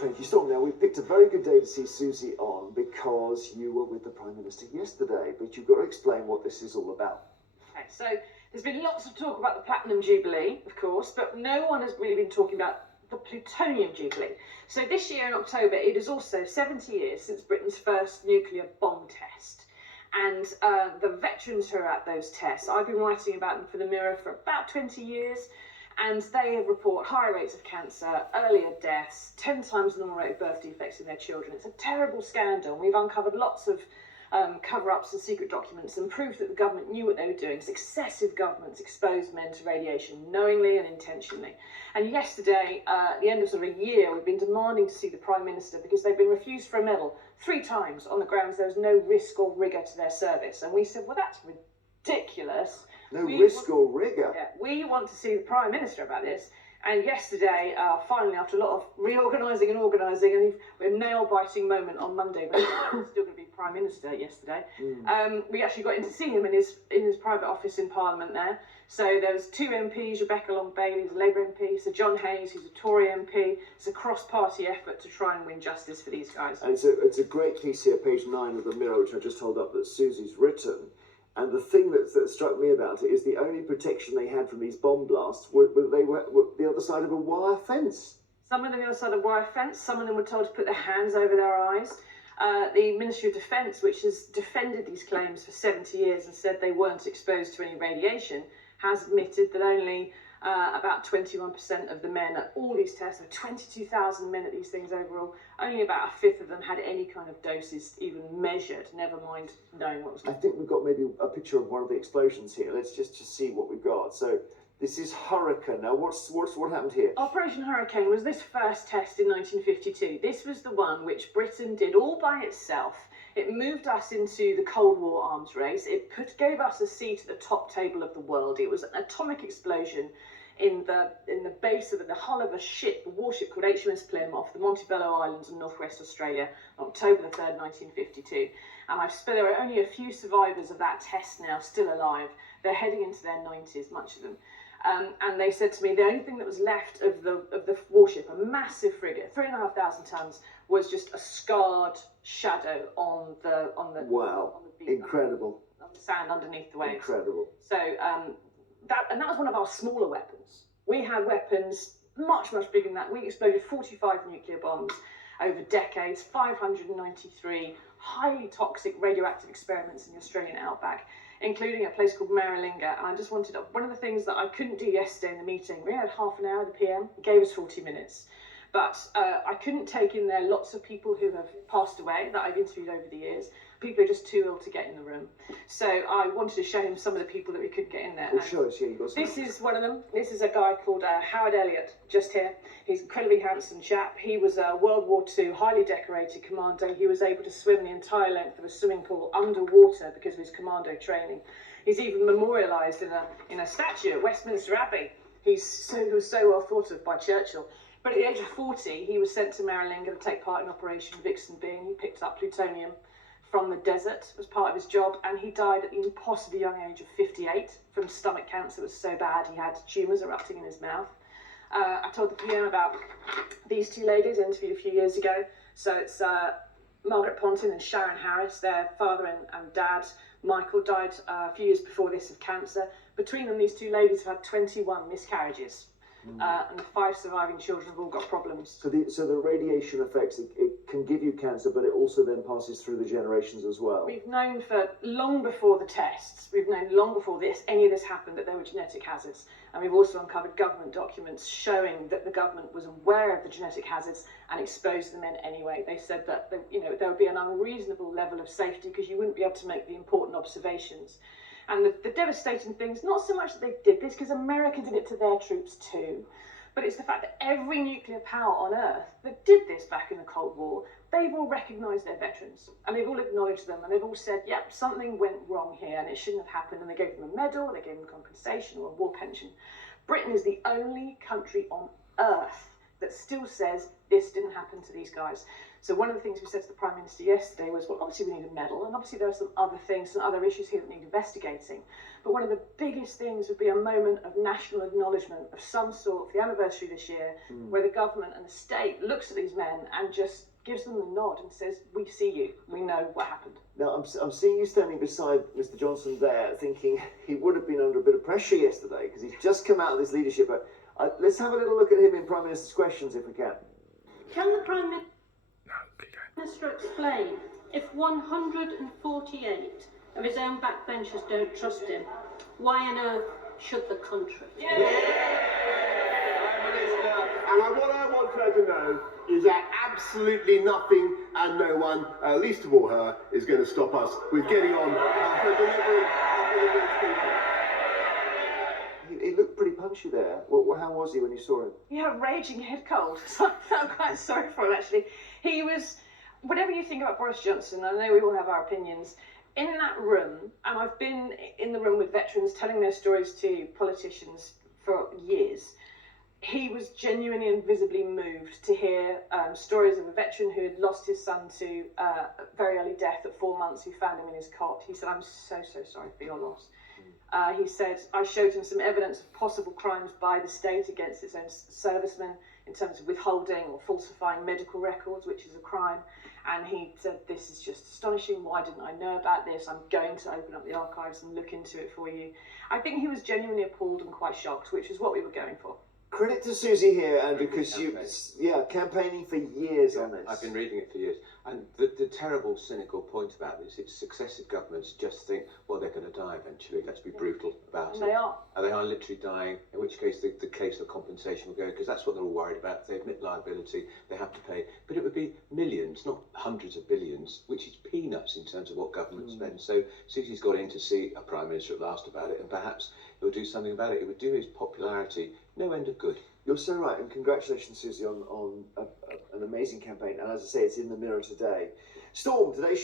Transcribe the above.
Thank you, Storm. Now, we've picked a very good day to see Susie on because you were with the Prime Minister yesterday, but you've got to explain what this is all about. Okay, so there's been lots of talk about the Platinum Jubilee, of course, but no one has really been talking about the Plutonium Jubilee. So this year in October, it is also 70 years since Britain's first nuclear bomb test. And the veterans who are at those tests, I've been writing about them for the Mirror for about 20 years, and they report higher rates of cancer, earlier deaths, 10 times the normal rate of birth defects in their children. It's a terrible scandal. We've uncovered lots of cover-ups and secret documents and proof that the government knew what they were doing. Successive governments exposed men to radiation knowingly and intentionally. And yesterday, at the end of sort of a year, we've been demanding to see the Prime Minister because they've been refused for a medal 3 times on the grounds there was no risk or rigour to their service. And we said, well, that's ridiculous. No risk or rigour? Yeah, we want to see the Prime Minister about this. And yesterday, finally, after a lot of reorganising and organising, and we had a nail-biting moment on Monday, but he was still going to be Prime Minister yesterday, we actually got in to see him in his private office in Parliament there. So there was 2 MPs, Rebecca Long-Bailey, who's a Labour MP, Sir John Hayes, who's a Tory MP. It's a cross-party effort to try and win justice for these guys. And it's a great piece here, page 9 of the Mirror, which I just hold up, that Susie's written. And the thing that struck me about it is the only protection they had from these bomb blasts were the other side of a wire fence. Some of them the other side of a wire fence. Some of them were told to put their hands over their eyes. The Ministry of Defence, which has defended these claims for 70 years and said they weren't exposed to any radiation, has admitted that only about 21% of the men at all these tests, of 22,000 men at these things overall, only about a fifth of them had any kind of doses even measured, never mind knowing what was going on. I think we've got maybe a picture of one of the explosions here. Let's just see what we've got. So this is Hurricane. Now, what happened here? Operation Hurricane was this first test in 1952. This was the one which Britain did all by itself. It moved us into the Cold War arms race. It gave us a seat at the top table of the world. It was an atomic explosion in the base of the hull of a warship called HMS Plymouth off the Montebello Islands in northwest Australia on October the 3rd, 1952. And there are only a few survivors of that test now still alive. They're heading into their 90s, much of them. And they said to me the only thing that was left of the warship, a massive frigate, 3,500 tons, was just a scarred shadow on the Wow, on the beach, incredible. on the sand underneath the waves. Incredible. So that was one of our smaller weapons. We had weapons much bigger than that. We exploded 45 nuclear bombs over decades, 593 highly toxic radioactive experiments in the Australian outback, including a place called Maralinga. And I just wanted, one of the things that I couldn't do yesterday in the meeting, we had half an hour at the PM, it gave us 40 minutes. But I couldn't take in there lots of people who have passed away that I've interviewed over the years. People are just too ill to get in the room. So I wanted to show him some of the people that we couldn't get in there. Well, show us, yeah, you got some. This is one of them. This is a guy called Howard Elliott, just here. He's an incredibly handsome chap. He was a World War II highly decorated commando. He was able to swim the entire length of a swimming pool underwater because of his commando training. He's even memorialised in a statue at Westminster Abbey. He was so well thought of by Churchill. But at the age of 40, he was sent to Maralinga to take part in Operation Vixen B, and he picked up plutonium from the desert as part of his job, and he died at the impossibly young age of 58 from stomach cancer. It was so bad he had tumours erupting in his mouth. I told the PM about these 2 ladies I interviewed a few years ago. So it's Margaret Pontin and Sharon Harris. Their father and dad, Michael, died a few years before this of cancer. Between them, these 2 ladies have had 21 miscarriages. And the 5 surviving children have all got problems. So the radiation effects, it can give you cancer, but it also then passes through the generations as well. We've known for long before the tests, we've known long before any of this happened, that there were genetic hazards. And we've also uncovered government documents showing that the government was aware of the genetic hazards and exposed the men anyway. They said that there would be an unreasonable level of safety because you wouldn't be able to make the important observations. And the devastating thing is not so much that they did this, because America did it to their troops too, but it's the fact that every nuclear power on Earth that did this back in the Cold War, they've all recognised their veterans, and they've all acknowledged them, and they've all said, yep, something went wrong here, and it shouldn't have happened, and they gave them a medal, they gave them compensation or a war pension. Britain is the only country on Earth that still says this didn't happen to these guys. So one of the things we said to the Prime Minister yesterday was, well, obviously we need a medal, and obviously there are some other things, some other issues here that need investigating. But one of the biggest things would be a moment of national acknowledgement of some sort for the anniversary this year, where the government and the state looks at these men and just gives them the nod and says, we see you, we know what happened. Now, I'm seeing you standing beside Mr. Johnson there, thinking he would have been under a bit of pressure yesterday, because he's just come out of this leadership. But let's have a little look at him in Prime Minister's questions, if we can. Can the Prime Minister explain if 148 of his own backbenchers don't trust him, why on earth should the country? Prime Minister, and what I want her to know is that absolutely nothing and no one, least of all her, is going to stop us with getting on for delivering people. He looked pretty punchy there. How was he when you saw him? He had a raging head cold, so I felt quite sorry for him, actually. He was, whatever you think about Boris Johnson, I know we all have our opinions, in that room, and I've been in the room with veterans telling their stories to politicians for years, he was genuinely and visibly moved to hear stories of a veteran who had lost his son to very early death at 4 months, who found him in his cot. He said, I'm so sorry for your loss. He said, I showed him some evidence of possible crimes by the state against its own servicemen in terms of withholding or falsifying medical records, which is a crime. And he said, this is just astonishing. Why didn't I know about this? I'm going to open up the archives and look into it for you. I think he was genuinely appalled and quite shocked, which is what we were going for. Credit to Susie here, Andrew, because campaigning for years on this. I've been reading it for years. And the terrible, cynical point about this, it's successive governments just think, well, they're going to die eventually. Let's be brutal about it. They are. And they are literally dying, in which case the case of compensation will go, because that's what they're all worried about. If they admit liability, they have to pay. But it would be millions, not hundreds of billions, which is peanuts in terms of what government spends. So Susie's got in to see a Prime Minister at last about it, and perhaps he'll do something about it. It would do his popularity no end of good. You're so right, and congratulations, Susie, on an amazing campaign. And as I say, it's in the Mirror today. Storm, today